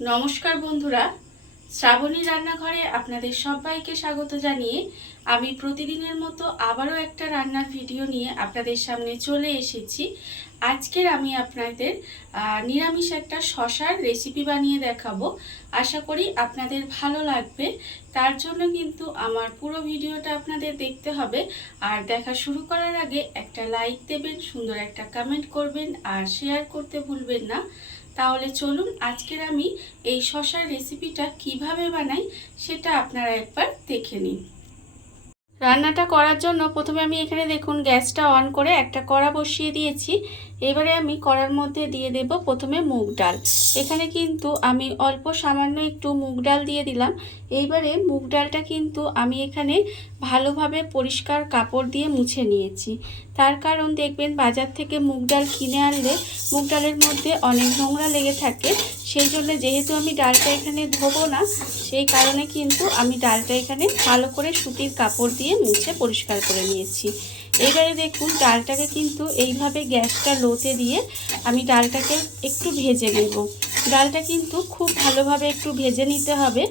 নমস্কার বন্ধুরা, শ্রাবণী রান্নাঘরে আপনাদের সবাইকে স্বাগত জানিয়ে আমি প্রতিদিনের মতো আবারও একটা রান্নার ভিডিও নিয়ে আপনাদের সামনে চলে এসেছি। আজকের আমি আপনাদের নিরামিষ একটা শশার রেসিপি বানিয়ে দেখাবো। আশা করি আপনাদের ভালো লাগবে। তার জন্য কিন্তু আমার পুরো ভিডিওটা আপনাদের দেখতে হবে। আর দেখা শুরু করার আগে একটা লাইক দেবেন, সুন্দর একটা কমেন্ট করবেন আর শেয়ার করতে ভুলবেন না। তাহলে চলুন আজকের আমি এই শশার রেসিপিটা কিভাবে বানাই সেটা আপনারা একবার দেখে নিন। রান্নাটা করার জন্য প্রথমে আমি এখানে দেখুন গ্যাসটা অন করে একটা কড়া বসিয়ে দিয়েছি। এবারে আমি কড়ার মধ্যে দিয়ে দেব প্রথমে মুগ ডাল। এখানে কিন্তু আমি অল্প সামান্য একটু মুগ ডাল দিয়ে দিলাম। এইবারে মুগ ডালটা কিন্তু আমি এখানে ভালোভাবে পরিষ্কার কাপড় দিয়ে মুছে নিয়েছি। তার কারণ দেখবেন বাজার থেকে মুগ ডাল কিনে আনলে মুগ ডালের মধ্যে অনেক নোংরা লেগে থাকে। সেই জন্য যেহেতু আমি ডালটা এখানে ধোবো না, সেই কারণে কিন্তু আমি ডালটা এখানে ভালো করে সুতির কাপড় দিয়ে মুছে পরিষ্কার করে নিয়েছি। এবারে দেখুন ডালটাকে কিন্তু এইভাবে গ্যাসটা লোতে দিয়ে আমি ডালটাকে একটু ভেজে নেব। ডালটা কিন্তু খুব ভালোভাবে একটু ভেজে নিতে হবে।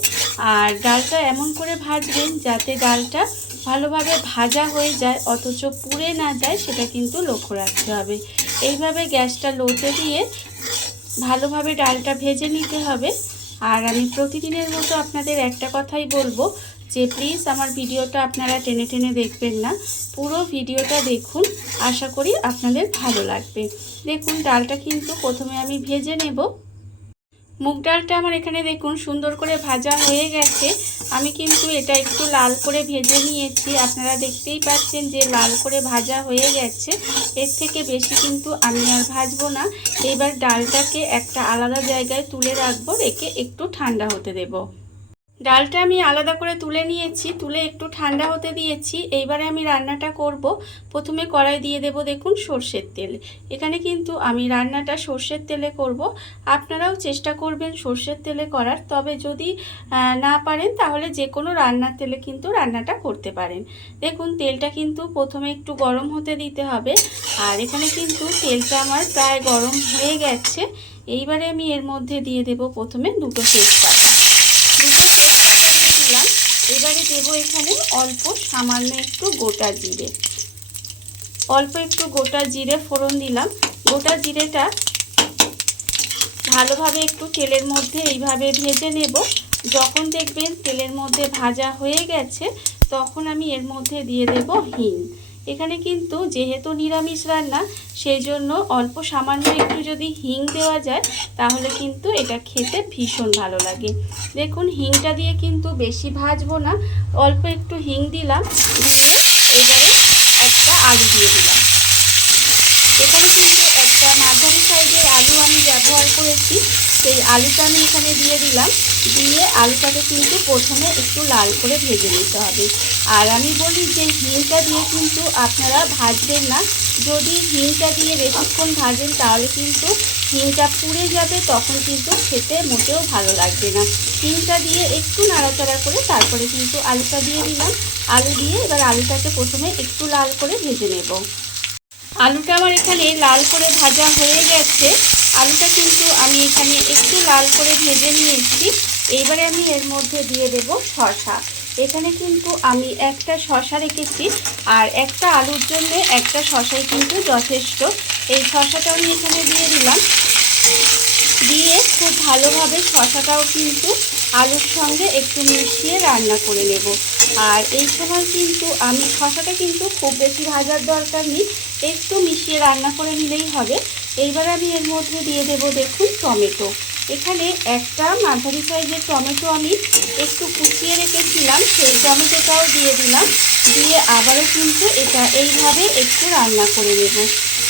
আর ডালটা এমন করে ভাজবেন যাতে ডালটা ভালোভাবে ভাজা হয়ে যায় অথচ পুড়ে না যায়, সেটা কিন্তু লক্ষ্য রাখতে হবে। এইভাবে গ্যাসটা লোতে দিয়ে ভালোভাবে ডালটা ভেজে নিতে হবে। আর আমি প্রতিদিনের মতো আপনাদের একটা কথাই বলবো যে প্লিজ আমার ভিডিওটা আপনারা টেনে টেনে দেখবেন না, পুরো ভিডিওটা দেখুন। আশা করি আপনাদের ভালো লাগবে। দেখুন ডালটা কিন্তু প্রথমে আমি ভেজে নেব। মুগ ডালটা আমার এখানে দেখুন সুন্দর করে ভাজা হয়ে গেছে। আমি কিন্তু এটা একটু লাল করে ভেজে নিয়েছি। আপনারা দেখতেই পাচ্ছেন যে লাল করে ভাজা হয়ে গেছে। এর থেকে বেশি কিন্তু আমি আর ভাজবো না। এবার ডালটাকে একটা আলাদা জায়গায় তুলে রাখবো, রেখে একটু ঠান্ডা হতে দেব। ডালটা আমি আলাদা করে তুলে নিয়েছি, তুলে একটু ঠান্ডা হতে দিয়েছি। এইবারে আমি রান্নাটা করব। প্রথমে কড়াই দিয়ে দেব দেখুন সর্ষের তেল। এখানে কিন্তু আমি রান্নাটা সর্ষের তেলে করব। আপনারাও চেষ্টা করবেন সর্ষের তেলে করার, তবে যদি না পারেন তাহলে যে কোনো রান্নার তেলে কিন্তু রান্নাটা করতে পারেন। দেখুন তেলটা কিন্তু প্রথমে একটু গরম হতে দিতে হবে। আর এখানে কিন্তু তেলটা আমার প্রায় গরম হয়ে গেছে। এইবারে আমি এর মধ্যে দিয়ে দেব প্রথমে দুটো তেজপাতা। দিলাম। এবারে দেবো এখানে অল্প সামান্য একটু গোটা জিরে, অল্প একটু গোটা জিরে ফোড়ন দিলাম। গোটা জিরেটা ভালোভাবে একটু তেলের মধ্যে এইভাবে ভেজে নেব। যখন দেখবেন তেলের মধ্যে ভাজা হয়ে গেছে তখন আমি এর মধ্যে দিয়ে দেব হিং। এখানে কিন্তু যেহেতু নিরামিষ রান্না, সেই জন্য অল্প সামান্য একটু যদি হিং দেওয়া যায় তাহলে কিন্তু এটা খেতে ভীষণ ভালো লাগে। দেখুন হিংটা দিয়ে কিন্তু বেশি ভাজবো না, অল্প একটু হিং দিলাম, দিয়ে এবারে একটা আলু দিয়ে দিলাম। এখানে কিন্তু একটা মাঝারি সাইজের আলু আমি ব্যবহার করেছি। সেই আলুটা আমি এখানে দিয়ে দিলাম। দিয়ে আলুটাকে কিন্তু প্রথমে একটু লাল করে ভেজে নিতে হবে। আর আমি বলি যে হিংটা দিয়ে কিন্তু আপনারা ভাজবেন না। যদি হিংটা দিয়ে বেশিক্ষণ ভাজেন তাহলে কিন্তু হিংটা পুড়ে যাবে, তখন কিন্তু খেতে মোটেও ভালো লাগবে না। হিংটা দিয়ে একটু নাড়াচাড়া করে তারপরে কিন্তু আলুটা দিয়ে দিলাম। আলু দিয়ে এবার আলুটাকে প্রথমে একটু লাল করে ভেজে নেব। আলুটা আমার এখানে লাল করে ভাজা হয়ে গেছে। আলুটা কিন্তু আমি এখানে একটু লাল করে ভেজে নিয়েছি। এইবারে আমি এর মধ্যে দিয়ে দেব শসা। এখানে কিন্তু আমি একটা শসা রেখেছি, আর একটা আলুর জন্য একটা শসাই কিন্তু যথেষ্ট। এই শসাটা আমি এখানে দিয়ে দিলাম। দিয়ে খুব ভালোভাবে শসাটাও কিন্তু আলুর সঙ্গে একটু মিশিয়ে রান্না করে নেব। আর এই সময় কিন্তু আমি শসাটা কিন্তু খুব বেশি ভাজার দরকার নেই, একটু মিশিয়ে রান্না করে নিলেই হবে। এইবার আমি এর মধ্যে দিয়ে দেব দেখুন টমেটো। এখানে একটা মাঝারি সাইজের টমেটো আমি একটু কুচিয়ে রেখেছিলাম, সেই টমেটোটাও দিয়ে দিলাম। দিয়ে আবারও কিন্তু এটা এইভাবে একটু রান্না করে নেব।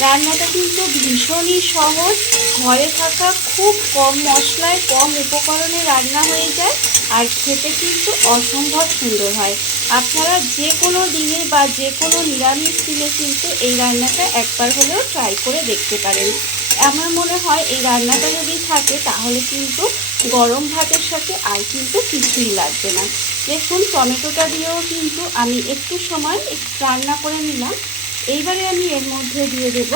রান্নাটা কিন্তু ভীষণই সহজ, ঘরে থাকা খুব কম মশলায় কম উপকরণে রান্না হয়ে যায়, আর খেতে কিন্তু অসম্ভব সুন্দর হয়। আপনারা যে কোনো দিনে বা যে কোনো নিরামিষ দিনে কিন্তু এই রান্নাটা একবার হলেও ট্রাই করে দেখতে পারেন। আমার মনে হয় এই রান্নাটা যদি থাকে তাহলে কিন্তু গরম ভাতের সাথে আর কিন্তু কিছুই লাগবে না। দেখুন টমেটোটা দিয়েও কিন্তু আমি একটু সময় রান্না করে নিলাম। এইবারে আমি এর মধ্যে দিয়ে দেব,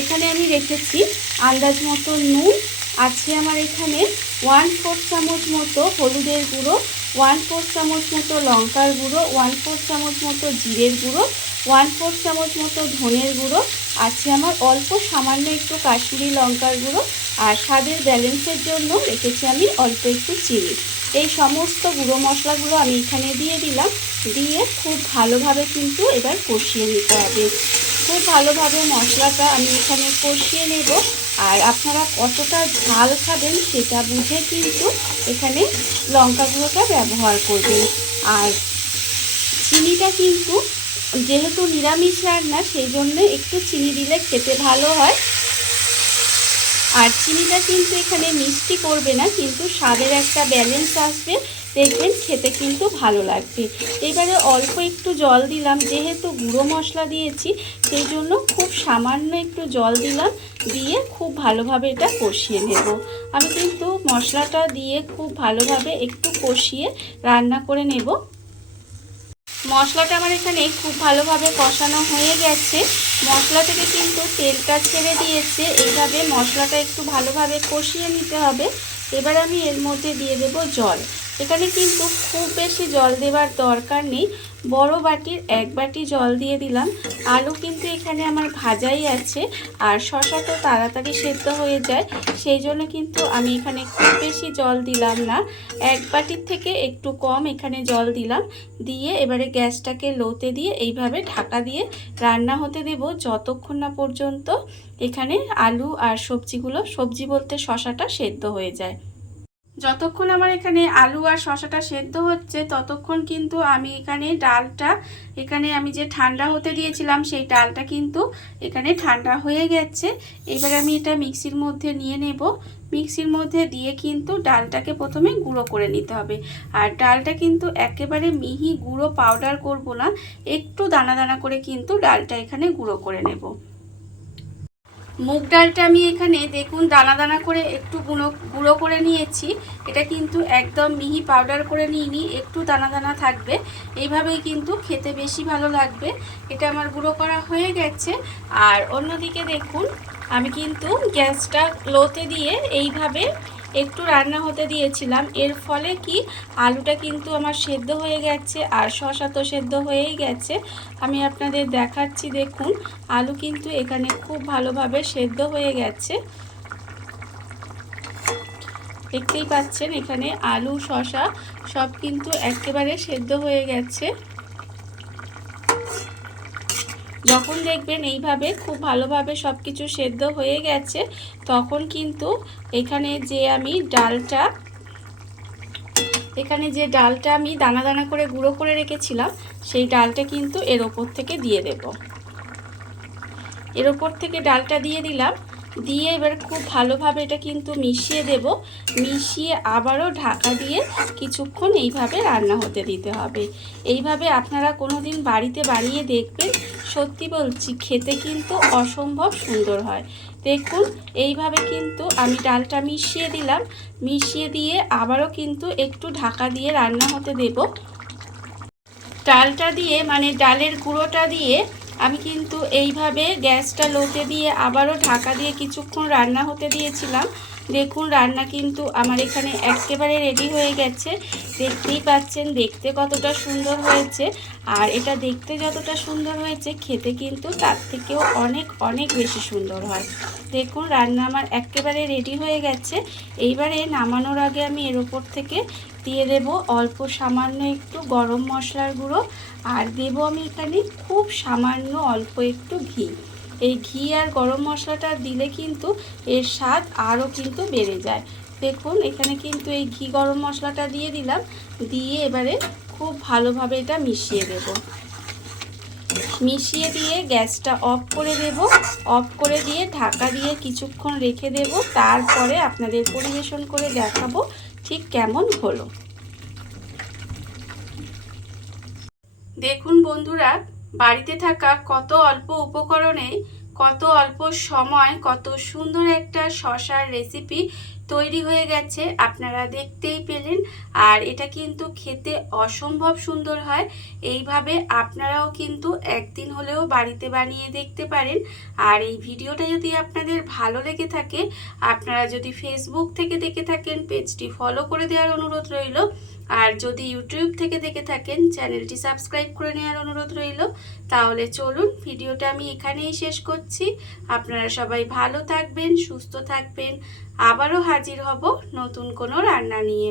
এখানে আমি রেখেছি আন্দাজ মতো নুন, আছে আমার এখানে 1/4 চামচ মতো হলুদের গুঁড়ো, 1/4 চামচ মতো লঙ্কার গুঁড়ো, 1/4 চামচ মতো জিরের গুঁড়ো, 1/4 চামচ মতো ধনের গুঁড়ো, আছে আমার অল্প সামান্য একটু কাশ্মীরি লঙ্কার গুঁড়ো, আর স্বাদের ব্যালেন্সের জন্য রেখেছি আমি অল্প একটু চিনি। এই সমস্ত গুঁড়ো মশলাগুলো আমি এখানে দিয়ে দিলাম। দিয়ে খুব ভালোভাবে কিন্তু এবার কষিয়ে নিতে হবে। খুব ভালোভাবে মশলাটা আমি এখানে কষিয়ে নেব। আর আপনারা কতটা ঝাল খাবেন সেটা বুঝে কিন্তু এখানে লঙ্কা গুঁড়োটা ব্যবহার করবেন। আর চিনিটা কিন্তু যেহেতু নিরামিষ রান্না সেই জন্য একটু চিনি দিলে খেতে ভালো হয়। আর চিনিটা কিন্তু এখানে মিষ্টি করবে না, কিন্তু স্বাদের একটা ব্যালেন্স আসবে, দেখবেন খেতে কিন্তু ভালো লাগবে। এবারে অল্প একটু জল দিলাম, যেহেতু গুঁড়ো মশলা দিয়েছি সেই জন্য খুব সামান্য একটু জল দিলাম। দিয়ে খুব ভালোভাবে এটা কষিয়ে নেব। আমি কিন্তু মশলাটা দিয়ে খুব ভালোভাবে একটু কষিয়ে রান্না করে নেব। মশলাটা আমার এখানে খুব ভালোভাবে কষানো হয়ে গেছে। মশলা থেকে কিন্তু তেলটা ছেড়ে দিয়েছে। এইভাবে মশলাটা একটু ভালোভাবে কষিয়ে নিতে হবে। এবার আমি এর মধ্যে দিয়ে দেব জল। এখানে কিন্তু খুব বেশি জল দেওয়ার দরকার নেই, বড় বাটির 1 বাটি জল দিয়ে দিলাম। আলু কিন্তু এখানে আমার ভাজাই আছে, আর শসা তো তাড়াতাড়ি সেদ্ধ হয়ে যায়, সেই জন্য কিন্তু আমি এখানে খুব বেশি জল দিলাম না। 1 বাটির থেকে একটু কম এখানে জল দিলাম। দিয়ে এবারে গ্যাসটাকে লোতে দিয়ে এইভাবে ঢাকা দিয়ে রান্না হতে দেব যতক্ষণ না পর্যন্ত এখানে আলু আর সবজি বলতে শসাটা সেদ্ধ হয়ে যায়। যতক্ষণ আমার এখানে আলু আর শসাটা সেদ্ধ হচ্ছে ততক্ষণ কিন্তু আমি এখানে ডালটা, এখানে আমি যে ঠান্ডা হতে দিয়েছিলাম সেই ডালটা কিন্তু এখানে ঠান্ডা হয়ে গেছে। এবার আমি এটা মিক্সির মধ্যে নিয়ে নেব। মিক্সির মধ্যে দিয়ে কিন্তু ডালটাকে প্রথমে গুঁড়ো করে নিতে হবে। আর ডালটা কিন্তু একেবারে মিহি গুঁড়ো পাউডার করব না, একটু দানা দানা করে কিন্তু ডালটা এখানে গুঁড়ো করে নেব। মুগ ডালটা আমি এখানে দেখুন দানা দানা করে একটু গুঁড়ো করে নিয়েছি। এটা কিন্তু একদম মিহি পাউডার করে নিইনি, একটু দানা দানা থাকবে। এইভাবেই কিন্তু খেতে বেশি ভালো লাগবে। এটা আমার গুঁড়ো করা হয়ে গেছে। আর অন্যদিকে দেখুন আমি কিন্তু গ্যাসটা লোতে দিয়ে এইভাবে একটু রান্না হতে দিয়েছিলাম। এর ফলে কি আলুটা কিন্তু আমার সেদ্ধ হয়ে গেছে, আর শসা তো সেদ্ধ হয়েই গেছে। আমি আপনাদের দেখাচ্ছি, দেখুন আলু কিন্তু এখানে খুব ভালোভাবে সেদ্ধ হয়ে গেছে। দেখতেই পাচ্ছেন এখানে আলু শসা সব কিন্তু একেবারে সেদ্ধ হয়ে গেছে। যখন দেখবেন এইভাবে খুব ভালোভাবে সব কিছু সেদ্ধ হয়ে গেছে তখন কিন্তু এখানে যে ডালটা আমি দানা দানা করে গুঁড়ো করে রেখেছিলাম সেই ডালটা কিন্তু এর ওপর থেকে দিয়ে দেব। এর ওপর থেকে ডালটা দিয়ে দিলাম। দিয়ে এবার খুব ভালোভাবে এটা কিন্তু মিশিয়ে দেব। মিশিয়ে আবারও ঢাকা দিয়ে কিছুক্ষণ এইভাবে রান্না হতে দিতে হবে। এইভাবে আপনারা কোনোদিন বাড়িতে বানিয়ে দেখবেন, সত্যি বলছি খেতে কিন্তু অসম্ভব সুন্দর হয়। দেখুন এইভাবে কিন্তু আমি ডালটা মিশিয়ে দিলাম। মিশিয়ে দিয়ে আবারও কিন্তু একটু ঢাকা দিয়ে রান্না হতে দেব। ডালটা দিয়ে মানে ডালের গুঁড়োটা দিয়ে আমি কিন্তু এইভাবে গ্যাসটা লোতে দিয়ে আবারও ঢাকা দিয়ে কিছুক্ষণ রান্না হতে দিয়েছিলাম। দেখুন রান্না কিন্তু আমার এখানে একেবারে রেডি হয়ে গেছে। দেখতেই পাচ্ছেন দেখতে কতটা সুন্দর হয়েছে। আর এটা দেখতে যতটা সুন্দর হয়েছে খেতে কিন্তু তার থেকেও অনেক অনেক বেশি সুন্দর হয়। দেখুন রান্না আমার একেবারে রেডি হয়ে গেছে। এইবারে নামানোর আগে আমি এর ওপর থেকে দিয়ে দেব অল্প সামান্য একটু গরম মশলার গুঁড়ো। আর দেব আমি এখানে খুব সামান্য অল্প একটু ঘি। এই ঘি আর গরম মশলাটা দিলে কিন্তু এর স্বাদ আরও কিন্তু বেড়ে যায়। দেখুন এখানে কিন্তু এই ঘি গরম মশলাটা দিয়ে দিলাম। দিয়ে এবারে খুব ভালোভাবে এটা মিশিয়ে দেব। মিশিয়ে দিয়ে গ্যাসটা অফ করে দেব। অফ করে দিয়ে ঢাকা দিয়ে কিছুক্ষণ রেখে দেব। তারপরে আপনাদের পরিবেশন করে দেখাবো ঠিক কেমন হলো। দেখুন বন্ধুরা, বাড়িতে থাকা কত অল্প উপকরণে কত অল্প সময় কত সুন্দর একটা শসার রেসিপি তৈরি হয়ে গেছে, আপনারা দেখতেই পেলেন। আর এটা কিন্তু খেতে অসম্ভব সুন্দর হয়। এইভাবে আপনারাও কিন্তু একদিন হলেও বাড়িতে বানিয়ে দেখতে পারেন। আর এই ভিডিওটা যদি আপনাদের ভালো লেগে থাকে, আপনারা যদি ফেসবুক থেকে দেখে থাকেন পেজটি ফলো করে দেওয়ার অনুরোধ রইল। আর যদি ইউটিউব থেকে দেখে থাকেন চ্যানেলটি সাবস্ক্রাইব করে নেওয়ার অনুরোধ রইল। তাহলে চলুন ভিডিওটা আমি এখানেই শেষ করছি। আপনারা সবাই ভালো থাকবেন, সুস্থ থাকবেন। আবারও হাজির হব নতুন কোনো রান্না নিয়ে।